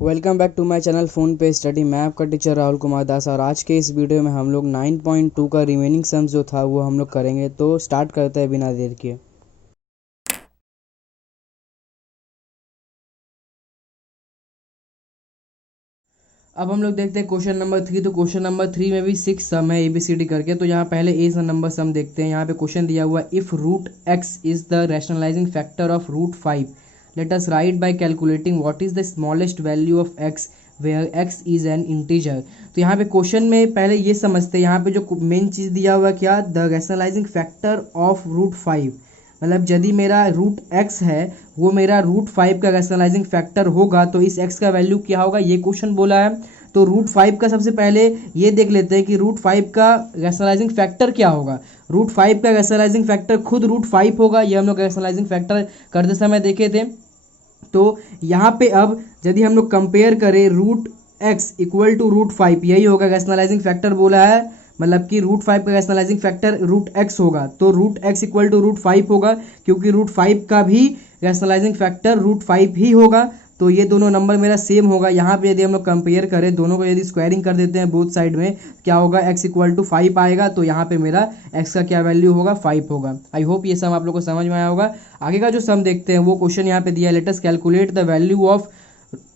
Welcome back to my channel phone पे study. मैं आपका टीचर राहुल कुमार दास और आज के इस वीडियो में हम लोग 9.2 का रिमेनिंग सम्स जो था वो हम लोग करेंगे। तो स्टार्ट करते हैं बिना देर के। अब हम लोग देखते हैं क्वेश्चन नंबर 3। तो क्वेश्चन नंबर 3 में भी 6 सम है ABCD करके। तो यहाँ पहले ए नंबर सम देखते हैं। यहाँ पे क्वेश्चन दिया हुआ if root x is the rationalising factor of root 5 let us write by calculating what is the smallest value of x where x is an integer. तो यहाँ पे क्वेश्चन में पहले ये समझते हैं, यहाँ पे जो मेन चीज़ दिया हुआ क्या, the rationalising factor of root 5, मतलब यदि मेरा रूट एक्स है वो मेरा रूट 5 का रैशनलाइजिंग फैक्टर होगा तो इस एक्स का वैल्यू क्या होगा, ये क्वेश्चन बोला है। तो रूट 5 का सबसे पहले ये देख लेते हैं कि रूट 5 का रैशनलाइजिंग फैक्टर क्या होगा। रूट 5 का रैशनलाइजिंग फैक्टर खुद रूट 5 होगा, ये हम लोग रैशनलाइजिंग फैक्टर करते समय देखे थे। तो यहाँ पे अब यदि हम लोग कंपेयर करें root x equal to root 5, यही होगा रैशनलाइजिंग फैक्टर बोला है, मतलब कि रूट 5 का रैशनलाइजिंग फैक्टर रूट एक्स होगा। तो root x equal to root 5 होगा, क्योंकि रूट 5 का भी रैशनलाइजिंग फैक्टर रूट 5 ही होगा। तो ये दोनों नंबर मेरा सेम होगा। यहाँ पे यदि हम लोग कंपेयर करें दोनों को, यदि स्क्वायरिंग कर देते हैं बोथ साइड में, क्या होगा, x इक्वल टू 5 आएगा। तो यहाँ पे मेरा x का क्या वैल्यू होगा, 5 होगा। आई होप ये सम आप लोग को समझ में आया होगा। आगे का जो सम देखते हैं वो क्वेश्चन यहाँ पे दिया है, let us calculate the value of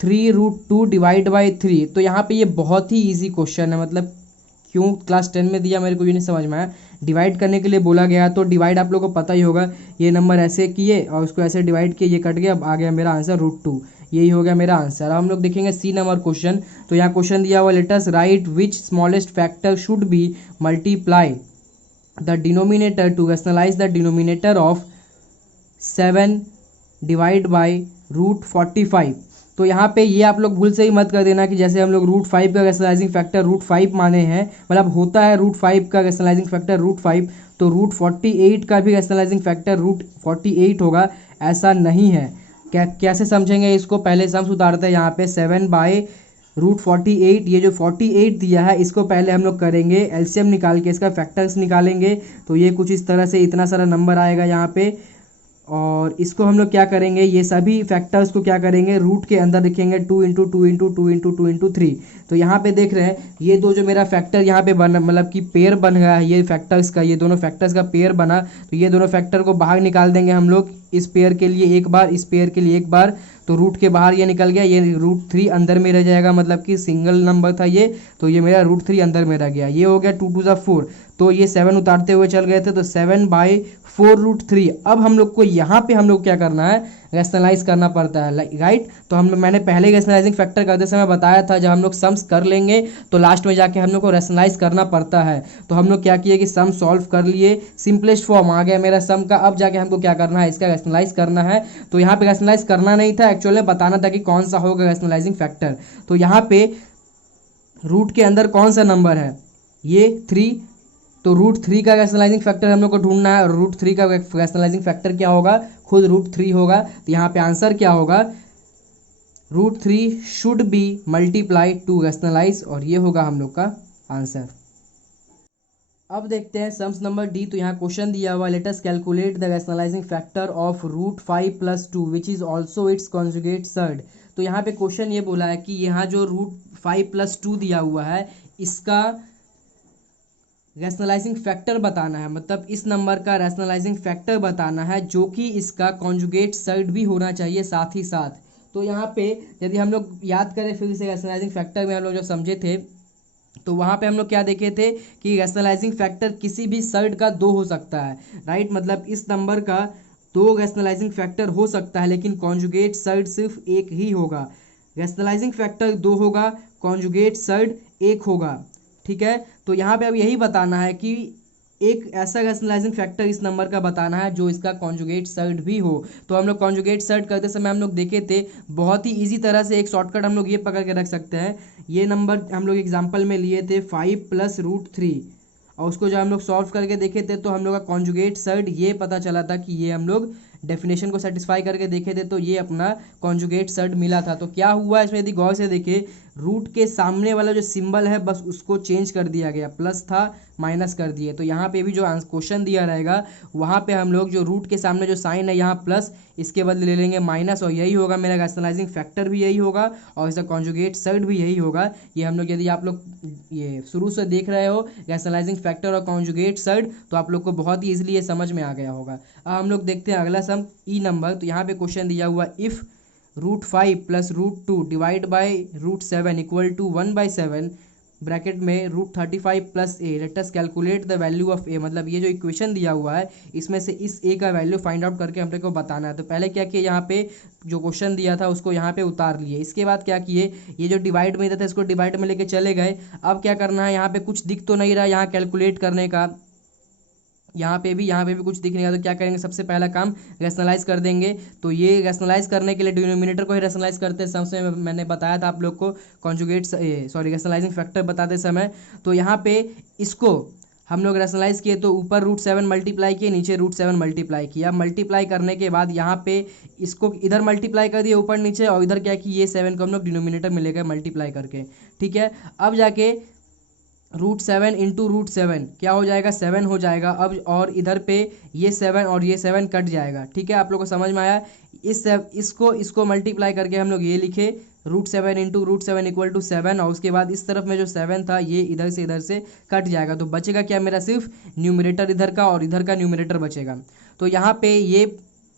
3√2 divide by 3। तो यहाँ पे ये बहुत ही ईजी क्वेश्चन है, मतलब क्यों क्लास 10 में दिया मेरे को ये नहीं समझ में आया। डिवाइड करने के लिए बोला गया, तो डिवाइड आप लोगों को पता ही होगा, ये नंबर ऐसे किए और उसको ऐसे डिवाइड किए, ये कट गया, अब आ गया मेरा आंसर √2। यही हो गया मेरा आंसर। अब हम लोग देखेंगे सी नंबर क्वेश्चन। तो यहाँ क्वेश्चन दिया हुआ, let us write which smallest factor should be multiply the denominator to rationalise the denominator of 7 divide by √45। तो यहाँ पे ये आप लोग भूल से ही मत कर देना कि जैसे हम लोग रूट 5 का रैशनलाइजिंग फैक्टर रूट 5 माने हैं, मतलब होता है रूट 5 का रैशनलाइजिंग फैक्टर रूट 5, तो √48 का भी रैशनलाइजिंग फैक्टर √48 होगा, ऐसा नहीं है। कैसे समझेंगे इसको, पहले सम उतारते हैं। यहाँ पे 7 बाई √48, ये जो 48 दिया है इसको पहले हम लोग करेंगे एलसीएम निकाल के, इसका फैक्टर्स निकालेंगे। तो ये कुछ इस तरह से इतना सारा नंबर आएगा यहाँ पे, और इसको हम लोग क्या करेंगे, ये सभी फैक्टर्स को क्या करेंगे, रूट के अंदर लिखेंगे 2 इंटू 2 इंटू 2 इंटू 2 इंटू 3। तो यहाँ पे देख रहे हैं ये दो जो मेरा फैक्टर यहाँ पे बन, मतलब कि पेयर बन गया है, ये फैक्टर्स का, ये दोनों फैक्टर्स का पेयर बना। तो ये दोनों फैक्टर को बाहर निकाल देंगे हम लोग, इस पेयर के लिए एक बार, इस पेयर के लिए एक बार। तो रूट के बाहर ये निकल गया, ये √3 अंदर में रह जाएगा, मतलब कि सिंगल नंबर था ये, तो ये मेरा √3 अंदर में रह गया। ये हो गया 2 टू ज़ा 4, तो ये 7 उतारते हुए चल गए थे, तो 7 बाई 4√3। अब हम लोग को यहाँ पे हम लोग क्या करना है, रैशनलाइज करना पड़ता है, राइट। तो हम लोग, मैंने पहले रैशनलाइजिंग फैक्टर करते समय बताया था, जब हम लोग सम्स कर लेंगे तो लास्ट में जाके हम लोग को रैशनलाइज करना पड़ता है। तो हम लोग क्या किए कि सम सॉल्व कर लिए, सिंपलेस्ट फॉर्म आ गया मेरा सम का। अब जाके हमको क्या करना है, इसका रैशनलाइज करना है। तो यहाँ पे रैशनलाइज करना नहीं था, एक्चुअली बताना था कि कौन सा होगा रैशनलाइजिंग फैक्टर। तो यहाँ पे रूट के अंदर कौन सा नंबर है, ये 3। तो √3 का रैशनलाइजिंग फैक्टर हम लोग को ढूंढना है, और √3 का रैशनलाइजिंग फैक्टर क्या होगा, खुद √3 होगा। तो यहाँ पे आंसर क्या होगा, √3 should be multiply to rationalise, और ये होगा हम लोग का आंसर। अब देखते हैं सम्स नंबर डी। तो यहाँ क्वेश्चन दिया हुआ, let us calculate the rationalising factor of √5 + 2 which is also it's conjugate surd. तो यहाँ पे क्वेश्चन ये बोला है कि यहाँ जो √5 + 2 दिया हुआ है, इसका रैशनलाइजिंग फैक्टर बताना है, मतलब इस नंबर का रैशनलाइजिंग फैक्टर बताना है, जो कि इसका कॉन्जुगेट सर्ड भी होना चाहिए साथ ही साथ। तो यहाँ पे यदि हम लोग याद करें फिर से, रैशनलाइजिंग फैक्टर में हम लोग जो समझे थे, तो वहाँ पे हम लोग क्या देखे थे कि रैशनलाइजिंग फैक्टर किसी भी सर्ड का 2 हो सकता है, राइट। मतलब इस नंबर का 2 रैशनलाइजिंग फैक्टर हो सकता है, लेकिन कॉन्जुगेट सर्ड सिर्फ एक ही होगा। रैशनलाइजिंग फैक्टर 2 होगा, कॉन्जुगेट सर्ड 1 होगा, ठीक है। तो यहाँ पे अब यही बताना है कि एक ऐसा रैशनलाइजिंग फैक्टर इस नंबर का बताना है जो इसका कॉन्जुगेट सर्ड भी हो। तो हम लोग कॉन्जुगेट सर्ड करते समय हम लोग देखे थे, बहुत ही इजी तरह से एक शॉर्टकट हम लोग ये पकड़ के रख सकते हैं। ये नंबर हम लोग एग्जांपल में लिए थे 5 + √3, और उसको जब हम लोग सॉल्व करके देखे थे तो हम लोग का कॉन्जुगेट सर्ड ये पता चला था कि ये हम लोग डेफिनेशन को सेटिस्फाई करके देखे थे तो ये अपना कॉन्जुगेट सर्ड मिला था। तो क्या हुआ इसमें, यदि गौर से देखें, रूट के सामने वाला जो सिंबल है बस उसको चेंज कर दिया गया, प्लस था माइनस कर दिए। तो यहाँ पे भी जो क्वेश्चन दिया रहेगा वहाँ पे हम लोग जो रूट के सामने जो साइन है यहाँ प्लस, इसके बदले ले लेंगे माइनस, और यही होगा मेरा रैशनलाइजिंग फैक्टर भी यही होगा और इसका कॉन्जुगेट सर्ड भी यही होगा। ये हम लोग, यदि आप लोग ये शुरू से देख रहे हो रैशनलाइजिंग फैक्टर और कॉन्जुगेट सर्ड, तो आप लोग को बहुत ही ईजिली ये समझ में आ गया होगा। अब हम लोग देखते हैं अगला सम ई नंबर। तो यहाँ पे क्वेश्चन दिया हुआ, if √5 plus √2 divide by √7 equal to 1/7 bracket में √35 plus A, let us calculate the value of A. मतलब ये जो इक्वेशन दिया हुआ है इसमें से इस ए का वैल्यू फाइंड आउट करके हम लोग को बताना है। तो पहले क्या किए, यहाँ पे जो क्वेश्चन दिया था उसको यहाँ पे उतार लिए। इसके बाद क्या किए, ये जो डिवाइड में दिया था इसको डिवाइड में लेके चले गए। अब क्या करना है, यहाँ पे कुछ दिख तो नहीं रहा यहाँ कैलकुलेट करने का, यहाँ पे भी कुछ दिख नहीं रहा। तो क्या करेंगे, सबसे पहला काम रैशनलाइज कर देंगे। तो ये रैशनलाइज करने के लिए डिनोमिनेटर को ही रैशनलाइज करते हैं। सबसे मैंने बताया था आप लोग को कॉन्जुगेट रैशनलाइजिंग फैक्टर बताते समय। तो यहाँ पे इसको हम लोग रैशनलाइज किए तो ऊपर √7 मल्टीप्लाई किए, नीचे √7 मल्टीप्लाई किया। मल्टीप्लाई करने के बाद यहाँ पे इसको इधर मल्टीप्लाई कर दिए ऊपर नीचे, और इधर क्या कि ये 7 को हम लोग डिनोमिनेटर में लेकर मल्टीप्लाई करके, ठीक है। अब जाके √7 इंटू √7 क्या हो जाएगा, 7 हो जाएगा। अब और इधर पे ये 7 और ये 7 कट जाएगा, ठीक है। आप लोग को समझ में आया। इसको मल्टीप्लाई करके हम लोग ये लिखे √7 इंटू √7 इक्वल टू 7, और उसके बाद इस तरफ में जो 7 था ये इधर से कट जाएगा। तो बचेगा क्या मेरा, सिर्फ न्यूमरेटर इधर का और इधर का न्यूमरेटर बचेगा। तो यहाँ पे ये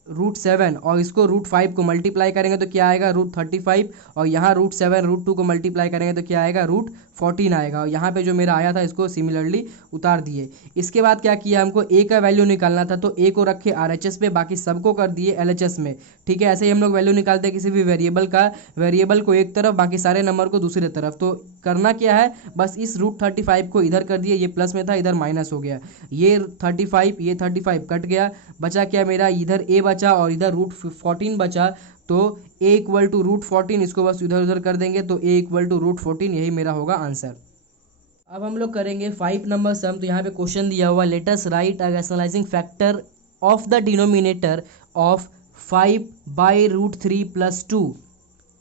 √7 और इसको √5 को मल्टीप्लाई करेंगे तो क्या आएगा, √35, और यहाँ √7 √2 को मल्टीप्लाई करेंगे तो क्या आएगा, √14 आएगा। और यहाँ पे जो मेरा आया था इसको सिमिलरली उतार दिए। इसके बाद क्या किया, हमको ए का वैल्यू निकालना था तो ए को रखे RHS पे, बाकी सबको कर दिए LHS में, ठीक है। ऐसे ही हम लोग वैल्यू निकालते हैं किसी भी वेरिएबल का, वेरिएबल को एक तरफ बाकी सारे नंबर को दूसरे तरफ। तो करना क्या है, बस इस √35 को इधर कर दिए, ये प्लस में था इधर माइनस हो गया, ये 35 कट गया, बचा क्या मेरा, इधर ए बचा और इधर √14 बचा। तो a इक्वल टू √14, इसको बस इधर उधर कर देंगे तो a इक्वल टू √14, यही मेरा होगा आंसर। अब हम लोग करेंगे 5 नंबर सम। तो यहाँ पे क्वेश्चन दिया हुआ, let us right a rationalising factor of the denominator of 5/√3 plus 2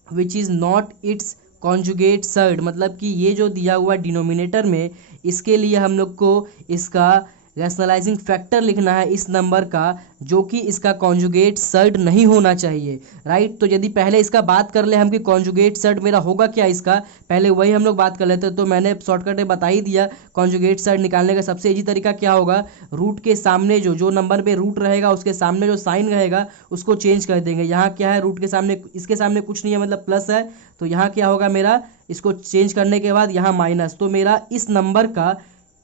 which is not it's conjugate surd. मतलब कि ये जो दिया हुआ डिनोमिनेटर में, इसके लिए हम लोग को इसका रैशनलाइजिंग फैक्टर लिखना है इस नंबर का, जो कि इसका कॉन्जुगेट सर्ड नहीं होना चाहिए, राइट। तो यदि पहले इसका बात कर ले हम कि कॉन्जुगेट सर्ड मेरा होगा क्या, इसका पहले वही हम लोग बात कर लेते। तो मैंने शॉर्टकट में बता ही दिया, कॉन्जुगेट सर्ड निकालने का सबसे इजी तरीका क्या होगा, रूट के सामने जो नंबर पे रूट रहेगा उसके सामने जो साइन रहेगा उसको चेंज कर देंगे। यहाँ क्या है, रूट के सामने, इसके सामने कुछ नहीं है मतलब प्लस है, तो यहाँ क्या होगा मेरा, इसको चेंज करने के बाद यहाँ माइनस। तो मेरा इस नंबर का,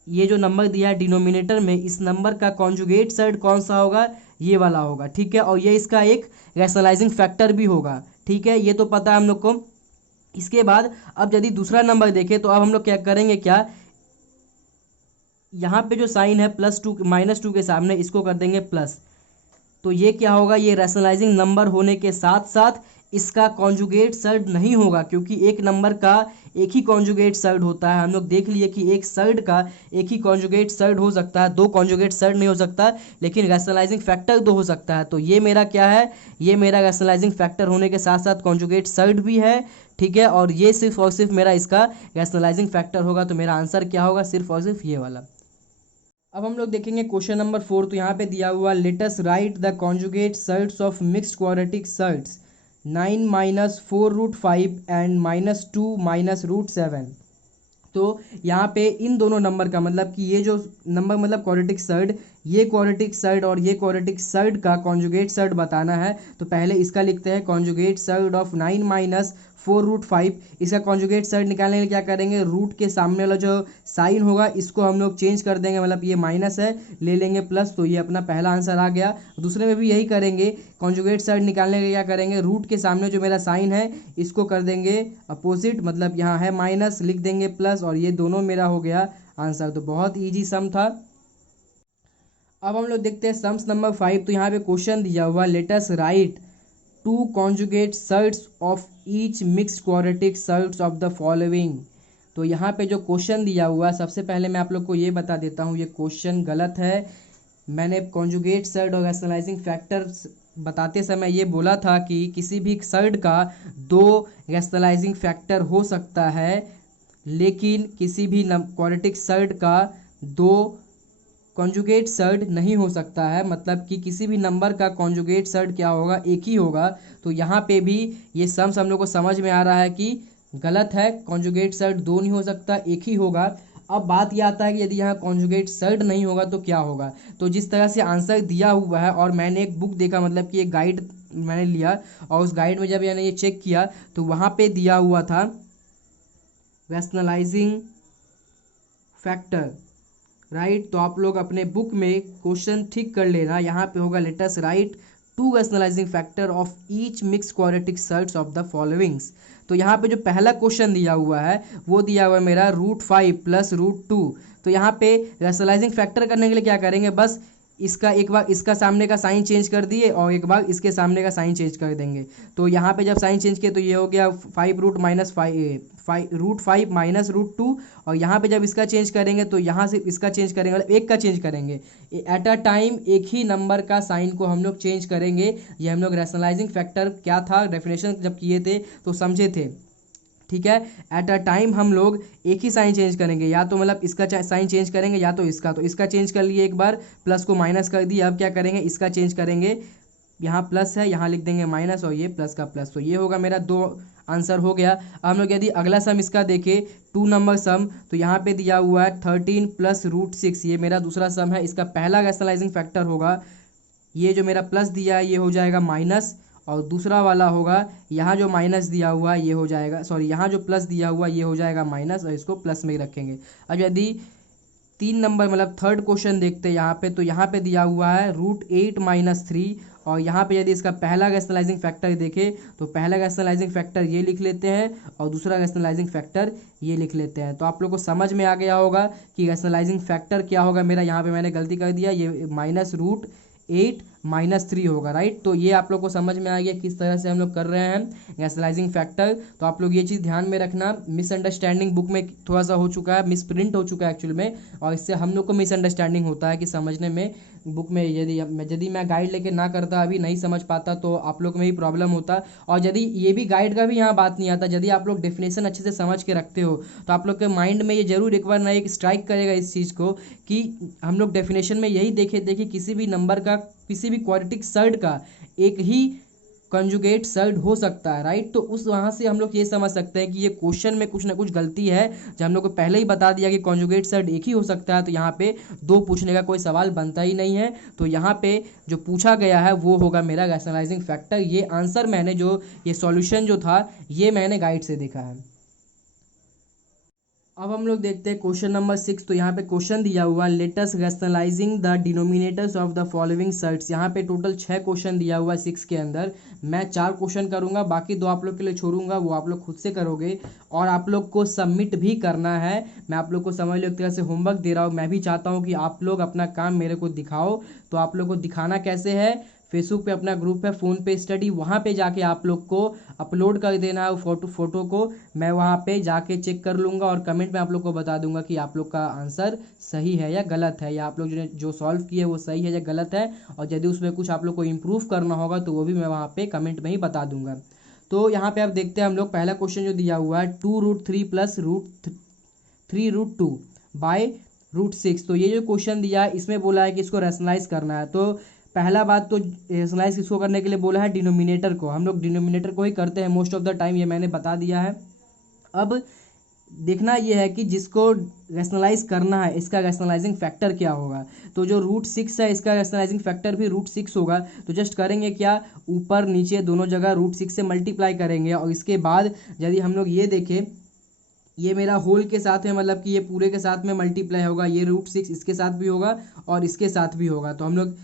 ये जो नंबर दिया है डिनोमिनेटर में, इस नंबर का कॉन्जुगेट सर्ड कौन सा होगा, ये वाला होगा, ठीक है। और ये इसका एक रैशनलाइजिंग फैक्टर भी होगा, ठीक है, ये तो पता है हम लोग को। इसके बाद अब यदि दूसरा नंबर देखें तो अब हम लोग क्या करेंगे, क्या यहाँ पे जो साइन है +2 -2 के सामने इसको कर देंगे प्लस। तो ये क्या होगा, ये रैशनलाइजिंग नंबर होने के साथ साथ इसका कॉन्जुगेट सर्ड नहीं होगा, क्योंकि एक नंबर का एक ही कॉन्जुगेट सर्ड होता है। हम लोग देख लिए कि एक सर्ड का एक ही कॉन्जुगेट सर्ड हो सकता है, दो कॉन्जुगेट सर्ड नहीं हो सकता, लेकिन रैशनलाइजिंग फैक्टर दो हो सकता है। तो ये मेरा क्या है, ये मेरा रैशनलाइजिंग फैक्टर होने के साथ साथ कॉन्जुगेट सर्ड भी है, ठीक है। और ये सिर्फ और सिर्फ मेरा इसका रैशनलाइजिंग फैक्टर होगा। तो मेरा आंसर क्या होगा, सिर्फ और सिर्फ ये वाला। अब हम लोग देखेंगे क्वेश्चन नंबर 4। तो यहाँ पे दिया हुआ, let us right the conjugate surds of mixed quadratic surds 9 - 4√5 and -2 -√7। तो यहाँ पे इन दोनों नंबर का मतलब कि ये जो नंबर मतलब क्वाड्रेटिक सर्ड, ये क्वाड्रेटिक सर्ड और ये क्वाड्रेटिक सर्ड का कॉन्जुगेट सर्ड बताना है। तो पहले इसका लिखते हैं, कॉन्जुगेट सर्ड ऑफ 9 - 4√5। इसका कॉन्जुगेट सर्ड निकालने के लिए क्या करेंगे, रूट के सामने वाला जो साइन होगा इसको हम लोग चेंज कर देंगे, मतलब ये माइनस है ले लेंगे प्लस। तो ये अपना पहला आंसर आ गया। दूसरे में भी यही करेंगे, कॉन्जुगेट सर्ड निकालने के लिए क्या करेंगे, रूट के सामने जो मेरा साइन है इसको कर देंगे अपोजिट, मतलब यहाँ है माइनस लिख देंगे प्लस, और ये दोनों मेरा हो गया आंसर। तो बहुत ईजी सम था। अब हम लोग देखते हैं सम्स नंबर 5। तो यहाँ पे क्वेश्चन दिया हुआ, let us right 2 conjugate surds of each mixed quadratic surds of the following. तो यहाँ पे जो क्वेश्चन दिया हुआ, सबसे पहले मैं आप लोग को ये बता देता हूँ, ये क्वेश्चन गलत है। मैंने कॉन्जुगेट सर्ड और रैशनलाइजिंग फैक्टर्स बताते समय ये बोला था कि किसी भी सर्ड का दो रैशनलाइजिंग फैक्टर हो सकता है, लेकिन किसी भी क्वाड्रेटिक सर्ड का दो कॉन्जुगेट सर्ड नहीं हो सकता है। मतलब कि किसी भी नंबर का कॉन्जुगेट सर्ड क्या होगा, एक ही होगा। तो यहाँ पे भी ये सम्स हम लोग को समझ में आ रहा है कि गलत है, कॉन्जुगेट सर्ड दो नहीं हो सकता, एक ही होगा। अब बात यह आता है कि यदि यहाँ कॉन्जुगेट सर्ड नहीं होगा तो क्या होगा। तो जिस तरह से आंसर दिया हुआ है, और मैंने एक बुक देखा, मतलब कि एक गाइड मैंने लिया, और उस गाइड में जब मैंने ये चेक किया तो वहाँ पे दिया हुआ था रैशनलाइजिंग फैक्टर, राइट। तो आप लोग अपने बुक में क्वेश्चन ठीक कर लेना। यहाँ पे होगा let us write to rationalising factor of each mix quadratic surds of the followings. तो यहाँ पे जो पहला क्वेश्चन दिया हुआ है वो दिया हुआ है मेरा √5 + √2। तो यहाँ पे रैशनलाइजिंग फैक्टर करने के लिए क्या करेंगे, बस इसका एक बार इसका सामने का साइन चेंज कर दिए और एक बार इसके सामने का साइन चेंज कर देंगे। तो यहाँ पे जब साइन चेंज किए तो ये हो गया 5 √2, और यहाँ पे जब इसका चेंज करेंगे तो यहाँ से इसका चेंज करेंगे, मतलब एक का चेंज करेंगे एट अ टाइम, एक ही नंबर का साइन को हम लोग चेंज करेंगे। ये हम लोग रैशनलाइजिंग फैक्टर क्या था, डेफिनेशन जब किए थे तो समझे थे, ठीक है। एट अ टाइम हम लोग एक ही साइन चेंज करेंगे, या तो मतलब इसका साइन चेंज करेंगे या तो इसका। तो इसका चेंज कर लिए एक बार, प्लस को माइनस कर दिए। अब क्या करेंगे, इसका चेंज करेंगे, यहाँ प्लस है यहाँ लिख देंगे माइनस, और ये प्लस का प्लस। तो ये होगा मेरा दो आंसर हो गया। अब हम लोग यदि अगला सम इसका देखें, 2 नंबर सम, तो यहाँ पे दिया हुआ है 13 + √6। ये मेरा दूसरा सम है। इसका पहला रैशनलाइजिंग फैक्टर होगा, ये जो मेरा प्लस दिया है ये हो जाएगा माइनस, और दूसरा वाला होगा यहाँ जो माइनस दिया हुआ है ये हो जाएगा, सॉरी यहाँ जो प्लस दिया हुआ है ये हो जाएगा माइनस, और इसको प्लस में ही रखेंगे। अब यदि 3 नंबर मतलब थर्ड क्वेश्चन देखते हैं यहाँ पे, तो यहाँ पे दिया हुआ है √8 - 3, और यहाँ पे यदि इसका पहला रैशनलाइजिंग फैक्टर देखें तो पहला रैशनलाइजिंग फैक्टर ये लिख लेते हैं और दूसरा रैशनलाइजिंग फैक्टर ये लिख लेते हैं। तो आप लोग को समझ में आ गया होगा कि रैशनलाइजिंग फैक्टर क्या होगा मेरा। यहाँ पे मैंने गलती कर दिया, ये -√8 - 3 होगा, राइट। तो ये आप लोग को समझ में आ गया किस तरह से हम लोग कर रहे हैं रैशनलाइजिंग फैक्टर। तो आप लोग ये चीज़ ध्यान में रखना। मिसअंडरस्टैंडिंग बुक में थोड़ा सा हो चुका है, मिसप्रिंट हो चुका है एक्चुअल में, और इससे हम लोग को मिसअंडरस्टैंडिंग होता है कि समझने में बुक में। यदि मैं गाइड लेके ना करता, अभी नहीं समझ पाता, तो आप लोग में ही प्रॉब्लम होता। और यदि ये भी गाइड का भी यहाँ बात नहीं आता, यदि आप लोग डेफिनेशन अच्छे से समझ के रखते हो तो आप लोग के माइंड में ये जरूर एक बार ना एक स्ट्राइक करेगा इस चीज़ को कि हम लोग डेफिनेशन में यही देखे थे कि किसी भी नंबर का, किसी भी क्वाड्रेटिक सर्ड का एक ही कंजुगेट सर्ड हो सकता है, राइट। तो उस वहाँ से हम लोग ये समझ सकते हैं कि ये क्वेश्चन में कुछ ना कुछ गलती है। जब हम लोग को पहले ही बता दिया कि कंजुगेट सर्ड एक ही हो सकता है, तो यहाँ पे दो पूछने का कोई सवाल बनता ही नहीं है। तो यहाँ पे जो पूछा गया है वो होगा मेरा रैशनलाइजिंग फैक्टर। ये आंसर मैंने जो ये सॉल्यूशन जो था ये मैंने गाइड से देखा है। अब हम लोग देखते हैं क्वेश्चन नंबर 6। तो यहाँ पे क्वेश्चन दिया हुआ let us rationalising the denominators of the following surds. यहाँ पे टोटल 6 क्वेश्चन दिया हुआ है 6 के अंदर। मैं 4 क्वेश्चन करूँगा, बाकी 2 आप लोग के लिए छोड़ूंगा, वो आप लोग खुद से करोगे और आप लोग को सबमिट भी करना है। मैं आप लोग को समझ लो एक तरह से होमवर्क दे रहा हूँ। मैं भी चाहता हूँ कि आप लोग अपना काम मेरे को दिखाओ। तो आप लोग को दिखाना कैसे है, फेसबुक पे अपना ग्रुप है फ़ोन पे स्टडी, वहाँ पे जाके आप लोग को अपलोड कर देना है फोटो को। मैं वहाँ पे जाके चेक कर लूँगा और कमेंट में आप लोग को बता दूंगा कि आप लोग का आंसर सही है या गलत है, या आप लोग जो सॉल्व किए वो सही है या गलत है। और यदि उसमें कुछ आप लोग को इम्प्रूव करना होगा तो वो भी मैं वहाँ पे कमेंट में ही बता दूंगा। तो यहाँ पे आप देखते हैं हम लोग पहला क्वेश्चन जो दिया हुआ है 2√3 + √3√2 बाय √6। तो ये जो क्वेश्चन दिया है इसमें बोला है कि इसको रैशनलाइज करना है। तो पहला बात तो रैशनलाइज किसको करने के लिए बोला है, डिनोमिनेटर को। हम लोग डिनोमिनेटर को ही करते हैं मोस्ट ऑफ द टाइम, ये मैंने बता दिया है। अब देखना ये है कि जिसको रैशनलाइज करना है इसका रैशनलाइजिंग फैक्टर क्या होगा। तो जो √6 है इसका रैशनलाइजिंग फैक्टर भी √6 होगा। तो जस्ट करेंगे क्या, ऊपर नीचे दोनों जगह √6 से मल्टीप्लाई करेंगे, और इसके बाद यदि हम लोग ये देखें, ये मेरा होल के साथ में, मतलब कि ये पूरे के साथ में मल्टीप्लाई होगा। ये √6 इसके साथ भी होगा और इसके साथ भी होगा। तो हम लोग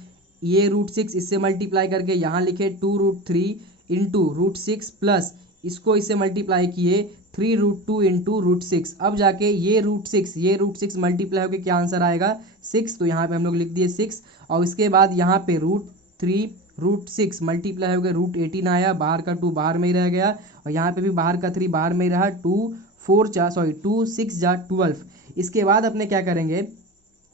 ये √6 इससे मल्टीप्लाई करके यहाँ लिखे 2√3 × √6 प्लस इसको इससे मल्टीप्लाई किए 3√2 × √6। अब जाके ये √6 मल्टीप्लाई होकर क्या आंसर आएगा 6। तो यहाँ पे हम लोग लिख दिए 6, और इसके बाद यहाँ पे √3 √6 मल्टीप्लाई हो गया √18 आया, बाहर का 2 बाहर में ही रह गया, और यहाँ पे भी बाहर का 3 बाहर में ही रहा। 2 6 जा 12। इसके बाद अपने क्या करेंगे,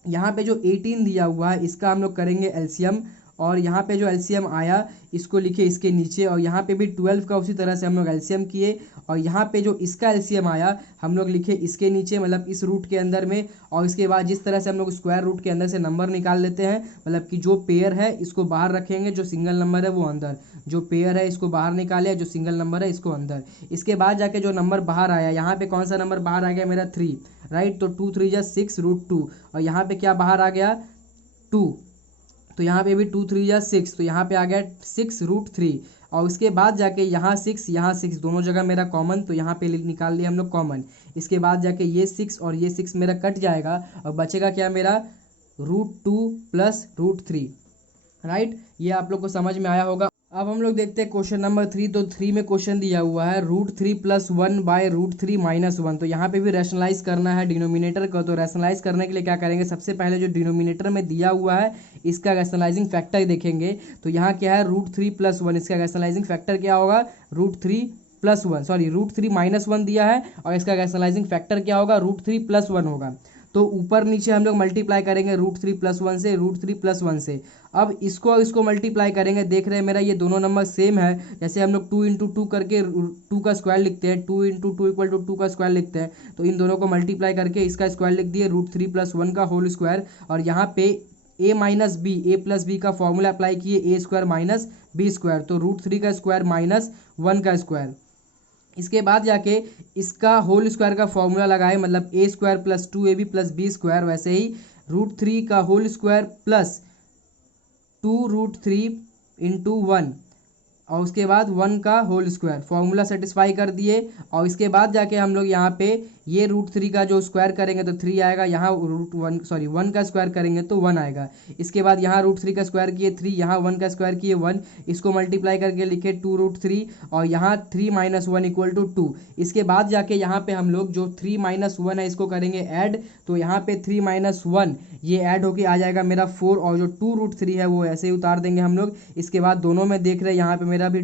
यहाँ पे जो 18 दिया हुआ है इसका हम लोग करेंगे एलसीएम, और यहाँ पे जो एलसीएम आया इसको लिखे इसके नीचे, और यहाँ पे भी 12 का उसी तरह से हम लोग एलसीएम किए, और यहाँ पे जो इसका एलसीएम आया हम लोग लिखे इसके नीचे, मतलब इस रूट के अंदर में। और इसके बाद जिस तरह से हम लोग स्क्वायर रूट के अंदर से नंबर निकाल लेते हैं, मतलब कि जो पेयर है इसको बाहर रखेंगे, जो सिंगल नंबर है वो अंदर, जो पेयर है इसको बाहर निकाले, जो सिंगल नंबर है इसको अंदर। इसके बाद जाके जो नंबर बाहर आया, यहाँ पे कौन सा नंबर बाहर आ गया मेरा 3, राइट। तो 2 3 जा 6 √2, और यहाँ पे क्या बाहर आ गया 2, तो यहाँ पे भी 2 3 जा 6, तो यहाँ पे आ गया 6 √3। और उसके बाद जाके यहाँ 6 दोनों जगह मेरा कॉमन, तो यहाँ पे निकाल लिया हम लोग कॉमन। इसके बाद जाके ये 6 और ये 6 मेरा कट जाएगा, और बचेगा क्या मेरा √2 + √3, राइट। ये आप लोग को समझ में आया होगा। अब हम लोग देखते हैं क्वेश्चन नंबर 3। तो 3 में क्वेश्चन दिया हुआ है √3 + 1 / √3 - 1। तो यहाँ पे भी रैशनलाइज करना है डिनोमिनेटर को। तो रैशनलाइज करने के लिए क्या करेंगे, सबसे पहले जो डिनोमिनेटर में दिया हुआ है इसका रैशनलाइजिंग फैक्टर देखेंगे। तो यहाँ क्या है √3 + 1, इसका रैशनलाइजिंग फैक्टर क्या होगा √3 + 1, सॉरी √3 - 1 दिया है, और इसका रैशनलाइजिंग फैक्टर क्या होगा √3 + 1 होगा। तो ऊपर नीचे हम लोग मल्टीप्लाई करेंगे √3 + 1 से, √3 + 1 से। अब इसको और इसको मल्टीप्लाई करेंगे, देख रहे हैं मेरा ये दोनों नंबर सेम है। जैसे हम लोग 2 × 2 करके 2 का स्क्वायर लिखते हैं, 2 × 2 = 2 का स्क्वायर लिखते हैं, तो इन दोनों को मल्टीप्लाई करके इसका स्क्वायर लिख दिए √3 + 1 का होल स्क्वायर। और यहाँ पे a - b, a + b का फॉर्मूला अप्लाई किए, a² - b², तो √3 का स्क्वायर -1 का स्क्वायर। इसके बाद जाके इसका होल स्क्वायर का फॉर्मूला लगाए, मतलब a² + 2ab + b², वैसे ही √3 का होल स्क्वायर प्लस 2 √3 × 1, और उसके बाद 1 का होल स्क्वायर, फॉर्मूला सेटिस्फाई कर दिए। और इसके बाद जाके हम लोग यहाँ पे ये √3 का जो स्क्वायर करेंगे तो 3 आएगा, यहाँ 1 का स्क्वायर करेंगे तो 1 आएगा। इसके बाद यहाँ √3 का स्क्वायर किए 3, यहाँ 1 का स्क्वायर किए 1, इसको मल्टीप्लाई करके लिखे 2 √3, और यहाँ 3 - 1 = 2। इसके बाद जाके यहाँ पे हम लोग जो 3 - 1 है इसको करेंगे ऐड, तो यहाँ पे 3 - 1 ये ऐड होके आ जाएगा मेरा 4, और जो 2 √3 है वो ऐसे ही उतार देंगे हम लोग। इसके बाद दोनों में देख रहे हैं यहाँ पे मेरा भी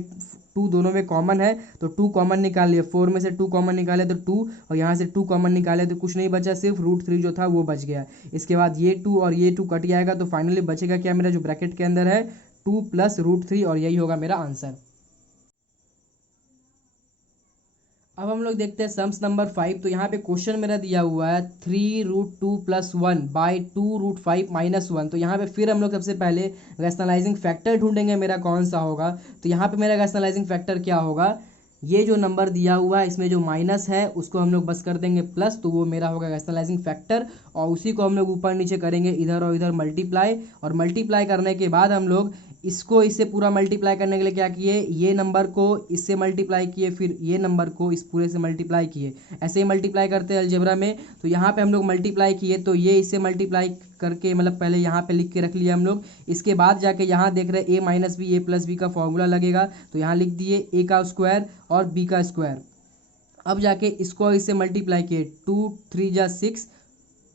2 दोनों में कॉमन है, तो 2 कॉमन निकाल लिए, 4 में से 2 कॉमन निकाले तो 2, और यहाँ से 2 कॉमन निकाले तो कुछ नहीं बचा, सिर्फ √3 जो था वो बच गया। इसके बाद ये 2 और ये 2 कट जाएगा, तो फाइनली बचेगा क्या मेरा जो ब्रैकेट के अंदर है 2 + √3, और यही होगा मेरा आंसर। अब हम लोग देखते हैं सम्स नंबर 5। तो यहाँ पे क्वेश्चन मेरा दिया हुआ है 3 √2 + 1 / 2 √5 - 1। तो यहाँ पे फिर हम लोग सबसे पहले रैशनलाइजिंग फैक्टर ढूंढेंगे, मेरा कौन सा होगा। तो यहाँ पे मेरा रैशनलाइजिंग फैक्टर क्या होगा, ये जो नंबर दिया हुआ है इसमें जो माइनस है उसको हम लोग बस कर देंगे प्लस, तो वो मेरा होगा रैशनलाइजिंग फैक्टर। और उसी को हम लोग ऊपर नीचे करेंगे, इधर और इधर मल्टीप्लाई, और मल्टीप्लाई करने के बाद हम लोग इसको इससे पूरा मल्टीप्लाई करने के लिए क्या किए, ये नंबर को इससे मल्टीप्लाई किए, फिर ये नंबर को इस पूरे से मल्टीप्लाई किए। ऐसे ही मल्टीप्लाई करते हैं अलजेब्रा में। तो यहाँ पे हम लोग मल्टीप्लाई किए, तो ये इससे मल्टीप्लाई करके मतलब पहले यहाँ पे लिख के रख लिया हम लोग। इसके बाद जाके यहाँ देख रहे हैं a - b, a + b का फॉर्मूला लगेगा, तो यहाँ लिख दिए a का स्क्वायर और b का स्क्वायर। अब जाके इसको इससे मल्टीप्लाई किए, 2 3 जा 6,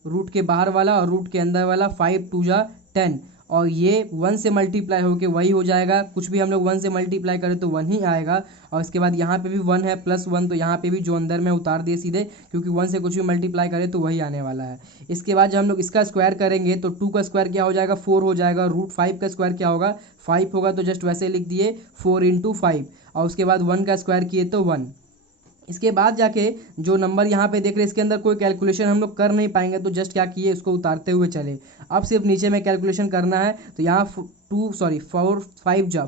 रूट के बाहर वाला और रूट के अंदर वाला 5 2 जा 10, और ये 1 से मल्टीप्लाई होके वही हो जाएगा। कुछ भी हम लोग 1 से मल्टीप्लाई करें तो 1 ही आएगा। और इसके बाद यहाँ पे भी 1 है +1, तो यहाँ पे भी जो अंदर में उतार दिए सीधे, क्योंकि 1 से कुछ भी मल्टीप्लाई करें तो वही आने वाला है। इसके बाद जब हम लोग इसका स्क्वायर करेंगे तो 2 का स्क्वायर क्या हो जाएगा 4 हो जाएगा, √5 का स्क्वायर क्या होगा 5 होगा, तो जस्ट वैसे लिख दिए 4 × 5, और उसके बाद 1 का स्क्वायर किए तो 1। इसके बाद जाके जो नंबर यहाँ पे देख रहे हैं इसके अंदर कोई कैलकुलेशन हम लोग कर नहीं पाएंगे, तो जस्ट क्या किए इसको उतारते हुए चले। अब सिर्फ नीचे में कैलकुलेशन करना है, तो यहाँ 4 5 जा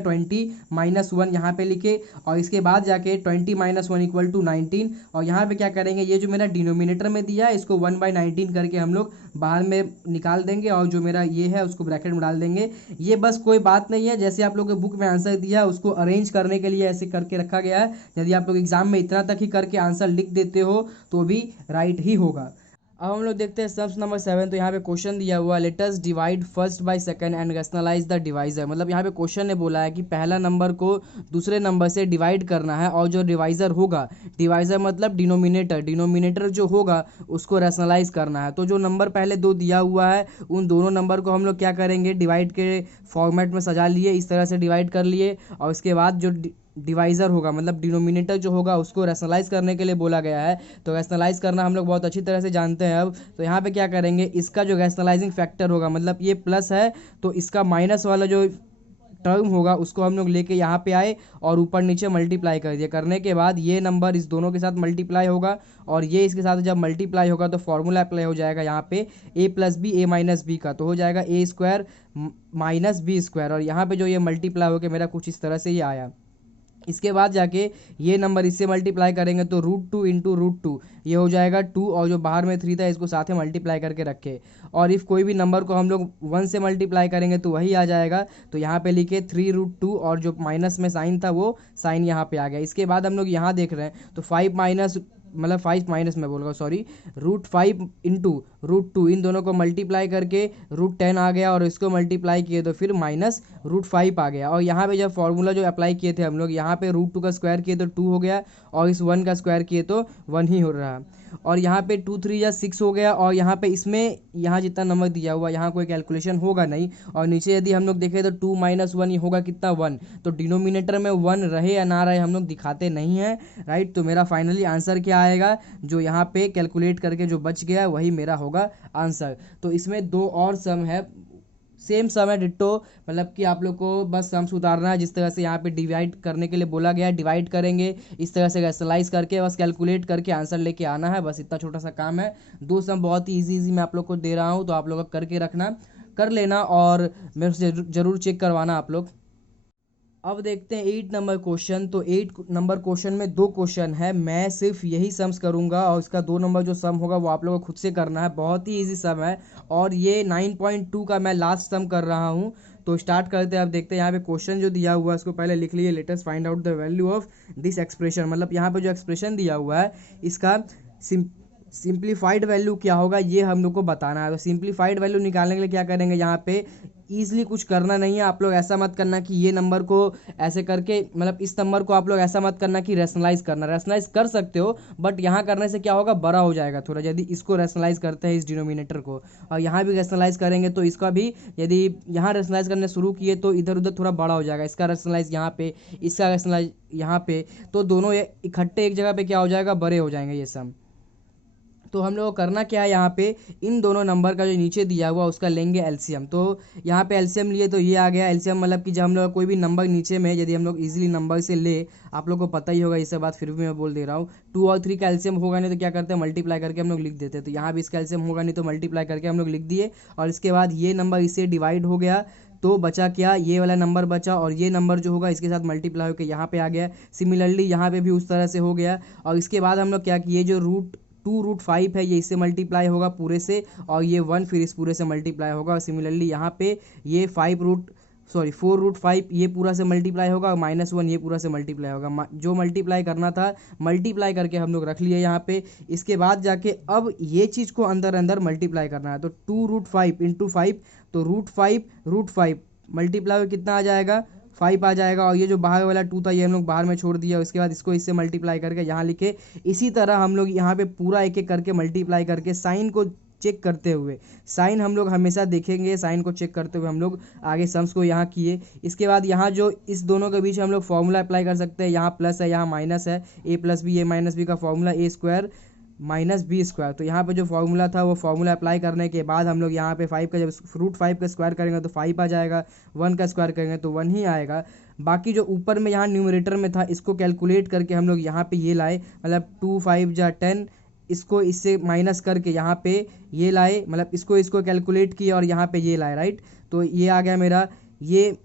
20 -1 यहाँ पे लिखे, और इसके बाद जाके 20 - 1 = 19। और यहाँ पे क्या करेंगे, ये जो मेरा डिनोमिनेटर में दिया है इसको 1/19 करके हम लोग बाहर में निकाल देंगे, और जो मेरा ये है उसको ब्रैकेट में डाल देंगे। ये बस कोई बात नहीं है, जैसे आप लोग के बुक में आंसर दिया उसको अरेंज करने के लिए ऐसे करके रखा गया है। यदि आप लोग एग्जाम में इतना तक ही करके आंसर लिख देते हो तो भी राइट ही होगा। अब हम लोग देखते हैं सम्स नंबर 7। तो यहाँ पे क्वेश्चन दिया हुआ है let us divide first by second and rationalise the divisor. मतलब यहाँ पे क्वेश्चन ने बोला है कि पहला नंबर को दूसरे नंबर से डिवाइड करना है, और जो डिवाइजर होगा, डिवाइजर मतलब डिनोमिनेटर जो होगा उसको रैशनलाइज करना है। तो जो नंबर पहले 2 दिया हुआ है उन दोनों नंबर को हम लोग क्या करेंगे, डिवाइड के फॉर्मेट में सजा लिए, इस तरह से डिवाइड कर लिए। और इसके बाद जो डिवाइज़र होगा, मतलब डिनोमिनेटर जो होगा उसको रैशनलाइज करने के लिए बोला गया है। तो रैशनलाइज करना हम लोग बहुत अच्छी तरह से जानते हैं अब। तो यहाँ पे क्या करेंगे, इसका जो रैशनलाइजिंग फैक्टर होगा, मतलब ये प्लस है तो इसका माइनस वाला जो टर्म होगा उसको हम लोग लेके यहाँ पे आए और ऊपर नीचे मल्टीप्लाई कर दिया। करने के बाद ये नंबर इस दोनों के साथ मल्टीप्लाई होगा और ये इसके साथ जब मल्टीप्लाई होगा तो फॉर्मूला अप्लाई हो जाएगा यहाँ पे ए प्लस बी ए माइनस बी का, तो हो जाएगा ए स्क्वायर माइनस बी स्क्वायर। और यहाँ पे जो ये मल्टीप्लाई होकर मेरा कुछ इस तरह से ये आया। इसके बाद जाके ये नंबर इससे मल्टीप्लाई करेंगे तो √2 इंटू √2 ये हो जाएगा 2, और जो बाहर में 3 था इसको साथ में मल्टीप्लाई करके रखे। और इफ़ कोई भी नंबर को हम लोग 1 से मल्टीप्लाई करेंगे तो वही आ जाएगा। तो यहाँ पे लिखे 3√2 और जो माइनस में साइन था वो साइन यहाँ पे आ गया। इसके बाद हम लोग यहाँ देख रहे हैं तो 5 माइनस, मतलब 5 माइनस मैं बोल रहा हूँ सॉरी, √5 इंटू √2 इन दोनों को मल्टीप्लाई करके √10 आ गया, और इसको मल्टीप्लाई किए तो फिर माइनस √5 आ गया। और यहाँ पे जब फॉर्मूला जो अप्लाई किए थे हम लोग, यहाँ पे √2 का स्क्वायर किए तो 2 हो गया, और इस 1 का स्क्वायर किए तो 1 ही हो रहा। और यहाँ पे 2 3 या 6 हो गया, और यहाँ पे इसमें यहाँ जितना नंबर दिया हुआ यहाँ कोई कैलकुलेशन होगा नहीं। और नीचे यदि हम लोग देखें तो 2 माइनस 1 ये होगा कितना 1। तो डिनोमिनेटर में 1 रहे या ना रहे हम लोग दिखाते नहीं हैं, राइट। तो मेरा फाइनली आंसर क्या आएगा, जो यहाँ पे कैलकुलेट करके जो बच गया वही मेरा होगा आंसर। तो इसमें दो और सम है, सेम सम है डिट्टो, मतलब कि आप लोग को बस सम्स उतारना है जिस तरह से यहाँ पे डिवाइड करने के लिए बोला गया है। डिवाइड करेंगे इस तरह से रैशनलाइज करके बस कैलकुलेट करके आंसर लेके आना है, बस इतना छोटा सा काम है। दो सम बहुत ही ईजी मैं आप लोग को दे रहा हूँ, तो आप लोग करके रखना, कर लेना और मेरे से ज़रूर चेक करवाना आप लोग। अब देखते हैं 8 नंबर क्वेश्चन। तो 8 नंबर क्वेश्चन में 2 क्वेश्चन है, मैं सिर्फ यही सम्स करूंगा और इसका 2 नंबर जो सम होगा वो आप लोगों को खुद से करना है। बहुत ही इजी सम है और ये 9.2 का मैं लास्ट सम कर रहा हूँ। तो स्टार्ट करते हैं। अब देखते हैं यहाँ पे क्वेश्चन जो दिया हुआ है उसको पहले लिख लिए, let us find out the value of this expression. मतलब यहाँ पे जो एक्सप्रेशन दिया हुआ है इसका सिंप्लीफाइड वैल्यू क्या होगा ये हम लोग को बताना है। तो सिंप्लीफाइड वैल्यू निकालने के लिए क्या करेंगे, यहाँ पे ईजिली कुछ करना नहीं है। आप लोग ऐसा मत करना कि ये नंबर को ऐसे करके, मतलब इस नंबर को आप लोग ऐसा मत करना कि रैशनलाइज करना, रैशनलाइज कर सकते हो बट यहाँ करने से क्या होगा, बड़ा हो जाएगा थोड़ा। यदि इसको रैशनलाइज करते हैं इस डिनोमिनेटर को और यहाँ भी रैशनलाइज करेंगे तो इसका भी, यदि यहाँ रैशनलाइज करने शुरू किए तो इधर उधर थोड़ा बड़ा हो जाएगा। इसका रैशनलाइज यहाँ पे, इसका रैशनलाइज यहाँ पे, तो दोनों इकट्ठे एक जगह पे क्या हो जाएगा, बड़े हो जाएंगे ये सम। तो हम लोग को करना क्या है, यहाँ पे इन दोनों नंबर का जो नीचे दिया हुआ उसका लेंगे एलसीएम। तो यहाँ पे एलसीएम लिए तो ये आ गया एलसीएम, मतलब कि जब हम लोग कोई भी नंबर नीचे में यदि हम लोग इजीली नंबर से ले, आप लोग को पता ही होगा ये सब बात, फिर भी मैं बोल दे रहा हूँ। 2 और 3 का एलसीएम होगा नहीं तो क्या करते हैं, मल्टीप्लाई करके हम लोग लिख देते हैं। तो यहाँ भी इसका एलसीएम होगा नहीं तो मल्टीप्लाई करके हम लोग लिख दिए, और इसके बाद ये नंबर इससे डिवाइड हो गया तो बचा क्या, ये वाला नंबर बचा, और ये नंबर जो होगा इसके साथ मल्टीप्लाई होकर यहाँ पे आ गया। सिमिलरली यहाँ पे भी उस तरह से हो गया। और इसके बाद हम लोग क्या किए, जो √2 √5 है ये इससे मल्टीप्लाई होगा पूरे से, और ये 1 फिर इस पूरे से मल्टीप्लाई होगा। और सिमिलरली यहाँ पे ये 4 √5 ये पूरा से मल्टीप्लाई होगा, -1 ये पूरा से मल्टीप्लाई होगा। जो मल्टीप्लाई करना था मल्टीप्लाई करके हम लोग रख लिए यहाँ पे। इसके बाद जाके अब ये चीज़ को अंदर अंदर मल्टीप्लाई करना है। तो 2 √5 इंटू 5, तो √5 मल्टीप्लाई कितना आ जाएगा, 5 आ जाएगा। और ये जो बाहर वाला 2 था ये हम लोग बाहर में छोड़ दिया। उसके बाद इसको इससे मल्टीप्लाई करके यहाँ लिखे। इसी तरह हम लोग यहाँ पे पूरा एक एक करके मल्टीप्लाई करके साइन को चेक करते हुए, साइन हम लोग हमेशा देखेंगे, साइन को चेक करते हुए हम लोग आगे सम्स को यहाँ किए। इसके बाद यहाँ जो इस दोनों के बीच हम लोग फॉर्मूला अप्लाई कर सकते हैं, यहाँ प्लस है यहाँ माइनस है, a + b a - b का फॉर्मूला a² - b²। तो यहाँ पे जो फॉर्मूला था वो फॉर्मूला अप्लाई करने के बाद हम लोग यहाँ पे 5 का जब √5 का स्क्वायर करेंगे तो 5 आ जाएगा, 1 का स्क्वायर करेंगे तो 1 ही आएगा। बाकी जो ऊपर में यहाँ न्यूमरेटर में था इसको कैलकुलेट करके हम लोग यहाँ पे ये लाए, मतलब 2 5 जा 10, इसको इससे माइनस करके यहाँ पे ये लाए, मतलब इसको कैलकुलेट किए और यहाँ पे ये लाए, राइट। तो ये आ गया मेरा, ये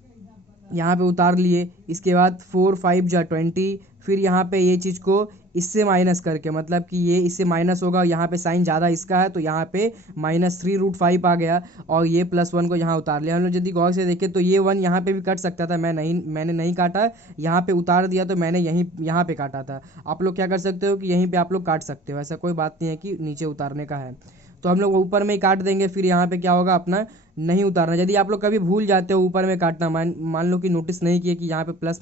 यहाँ पे उतार लिए। इसके बाद 4 5 जा 20, फिर यहाँ पे ये चीज़ को इससे माइनस करके, मतलब कि ये इससे माइनस होगा, यहाँ पे साइन ज़्यादा इसका है तो यहाँ पे -3 √5 आ गया, और ये +1 को यहाँ उतार लिया हम लोग। यदि गौर से देखें तो ये 1 यहाँ पे भी कट सकता था, मैंने नहीं काटा, यहाँ पे उतार दिया तो मैंने यहाँ पे काटा था। आप लोग क्या कर सकते हो कि यहीं पे आप लोग काट सकते हो, ऐसा कोई बात नहीं है कि नीचे उतारने का है। तो हम लोग ऊपर में ही काट देंगे, फिर यहाँ पे क्या होगा अपना नहीं उतारना। यदि आप लोग कभी भूल जाते हो ऊपर में काटना, मान लो कि नोटिस नहीं किए कि यहाँ पे प्लस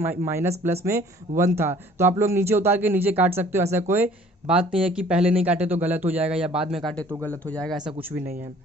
में 1 था, तो आप लोग नीचे उतार के नीचे काट सकते हो। ऐसा कोई बात नहीं है कि पहले नहीं काटे तो गलत हो जाएगा या बाद में काटे तो गलत हो जाएगा, ऐसा कुछ भी नहीं है।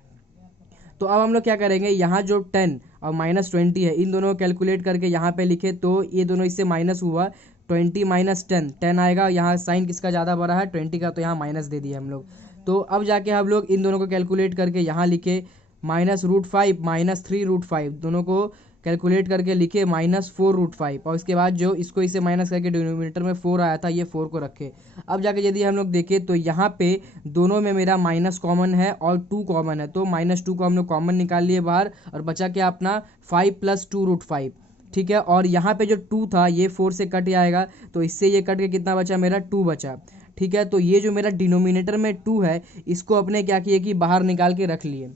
तो अब हम लोग क्या करेंगे, यहाँ जो 10 और -20 है, इन दोनों को कैलकुलेट करके यहाँ पे लिखे तो ये दोनों इससे माइनस हुआ, 20 माइनस 10, 10 आएगा। यहाँ साइन किसका ज़्यादा बड़ा है, 20 का, तो यहाँ माइनस दे दिया हम लोग। तो अब जाके हम लोग इन दोनों को कैलकुलेट करके यहाँ लिखे -√5 -3√5, दोनों को कैलकुलेट करके लिखे -4√5, और इसके बाद जो इसको इससे माइनस करके डिनोमिनेटर में 4 आया था, ये 4 को रखे। अब जाके यदि हम लोग देखें तो यहाँ पे दोनों में मेरा माइनस कॉमन है और 2 कॉमन है, तो -2 को हम लोग कॉमन निकाल लिए बाहर, और बचा क्या अपना 5 + 2√5, ठीक है। और यहाँ पे जो 2 था ये 4 से कट जाएगा, तो इससे ये कट के कितना बचा, मेरा 2 बचा, ठीक है। तो ये जो मेरा डिनोमिनेटर में 2 है, इसको अपने क्या किए कि बाहर निकाल के रख लिए।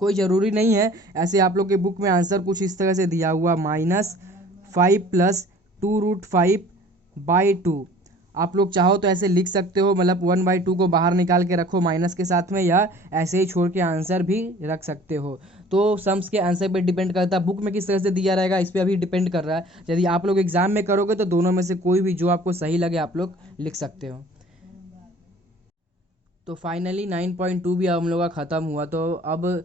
कोई ज़रूरी नहीं है, ऐसे आप लोग के बुक में आंसर कुछ इस तरह से दिया हुआ, -5 + 2√5/2। आप लोग चाहो तो ऐसे लिख सकते हो, मतलब 1/2 को बाहर निकाल के रखो माइनस के साथ में, या ऐसे ही छोड़ के आंसर भी रख सकते हो। तो सम्स के आंसर पे डिपेंड करता है, बुक में किस तरह से दिया रहेगा इस पर अभी डिपेंड कर रहा है। यदि आप लोग एग्जाम में करोगे तो दोनों में से कोई भी जो आपको सही लगे आप लोग लिख सकते हो। तो फाइनली 9.2 भी हम लोग का ख़त्म हुआ। तो अब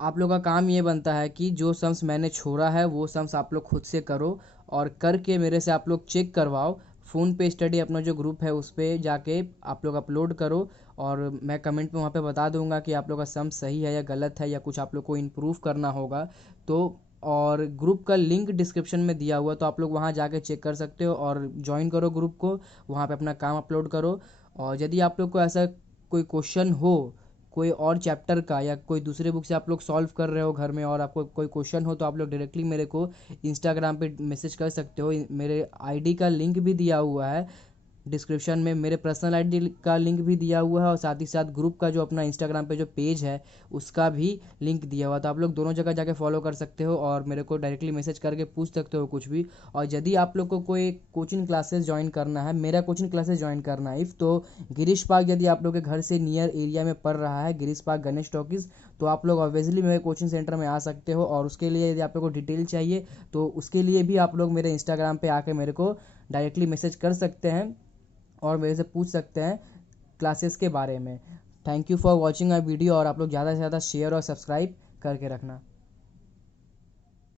आप लोग का काम ये बनता है कि जो सम्स मैंने छोड़ा है वो सम्स आप लोग खुद से करो, और करके मेरे से आप लोग चेक करवाओ। फ़ोन पे स्टडी अपना जो ग्रुप है उस पर जाके आप लोग अपलोड करो, और मैं कमेंट में वहाँ पे बता दूंगा कि आप लोग का सम सही है या गलत है, या कुछ आप लोग को इम्प्रूव करना होगा। तो और ग्रुप का लिंक डिस्क्रिप्शन में दिया हुआ, तो आप लोग वहाँ जाके चेक कर सकते हो और ज्वाइन करो ग्रुप को, वहाँ पे अपना काम अपलोड करो। और यदि आप लोग को ऐसा कोई क्वेश्चन हो कोई और चैप्टर का, या कोई दूसरे बुक से आप लोग सॉल्व कर रहे हो घर में और आपको कोई क्वेश्चन हो, तो आप लोग डायरेक्टली मेरे को इंस्टाग्राम पे मैसेज कर सकते हो। मेरे आईडी का लिंक भी दिया हुआ है डिस्क्रिप्शन में, मेरे पर्सनल आईडी का लिंक भी दिया हुआ है, और साथ ही साथ ग्रुप का जो अपना इंस्टाग्राम पे जो पेज है उसका भी लिंक दिया हुआ है। तो आप लोग दोनों जगह जाके फॉलो कर सकते हो और मेरे को डायरेक्टली मैसेज करके पूछ सकते हो कुछ भी। और यदि आप लोग को कोई कोचिंग क्लासेस ज्वाइन करना है, मेरा कोचिंग क्लासेस ज्वाइन करना है तो गिरीश पार्क यदि आप लोग के घर से नियर एरिया में पड़ रहा है, गिरीश पार्क गणेश टॉकीज़, तो आप लोग ऑब्वियसली मेरे कोचिंग सेंटर में आ सकते हो। और उसके लिए यदि आप लोग को डिटेल चाहिए तो उसके लिए भी आप लोग मेरे इंस्टाग्राम पे आके मेरे को डायरेक्टली मैसेज कर सकते हैं और मेरे से पूछ सकते हैं क्लासेस के बारे में। Thank you for watching our video, और आप लोग ज़्यादा से ज़्यादा शेयर और सब्सक्राइब करके रखना।